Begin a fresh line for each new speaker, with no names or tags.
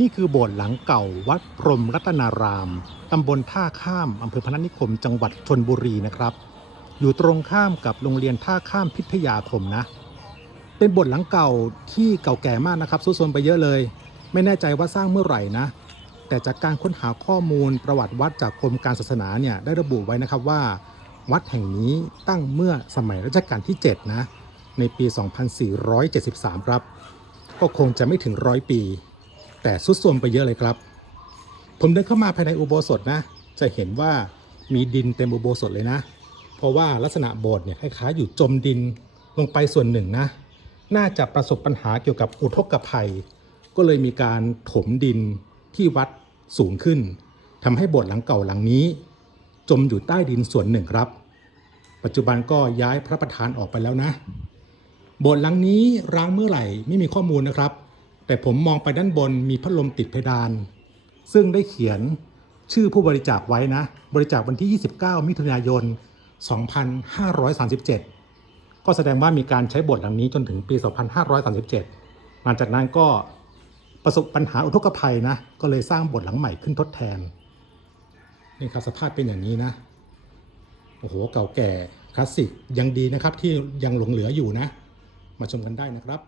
นี่คือโบสถ์หลังเก่าวัดพรมรัตนาราม ตำบลท่าข้ามอำเภอพนัสนิคม จังหวัดชนบุรีนะครับ อยู่ตรงข้ามกับโรงเรียนท่าข้ามพิทยาคมนะ เป็นโบสถ์หลังเก่าที่เก่าแก่มากนะครับซุดโทรมไปเยอะเลย ไม่แน่ใจว่าสร้างเมื่อไหร่นะ แต่จากการค้นหาข้อมูลประวัติวัดจากกรมการศาสนาเนี่ยได้ระบุไว้นะครับว่า วัดแห่งนี้ตั้งเมื่อสมัยรัชกาลที่ 7 นะ ในปี 2473 ครับ ก็คงจะไม่ถึงร้อยปี แต่สุดโทรมไปเยอะเลยครับ ผมเดินเข้ามาภายในอุโบสถนะ จะเห็นว่ามีดินเต็มอุโบสถเลยนะ เพราะว่าลักษณะโบสถ์เนี่ยคล้ายๆอยู่จมดินลงไปส่วนหนึ่งนะ น่าจะประสบปัญหาเกี่ยวกับอุทกภัย ก็เลยมีการถมดินที่วัดสูงขึ้นทำให้โบสถ์หลังเก่าหลังนี้ จมอยู่ใต้ดินส่วนหนึ่งครับ ปัจจุบันก็ย้ายพระประธานออกไปแล้วนะ โบสถ์หลังนี้ร้างเมื่อไหร่ไม่มีข้อมูลนะครับ แต่ผมมองไปด้านบนมีพัดลมติดเพดาน ซึ่งได้เขียนชื่อผู้บริจาคไว้นะ บริจาควันที่ 29 มิถุนายน 2537 ก็แสดงว่ามีการใช้บสถ์หลังนี้จนถึงปี 2537 หลังจากนั้นก็ประสบปัญหาอุทกภัยนะ ก็เลยสร้างบสถ์หลังใหม่ขึ้นทดแทน นี่ครับสภาพเป็นอย่างนี้นะ โอ้โห เก่าแก่คลาสสิกยังดีนะครับที่ยังหลงเหลืออยู่นะ มาชมกันได้นะครับ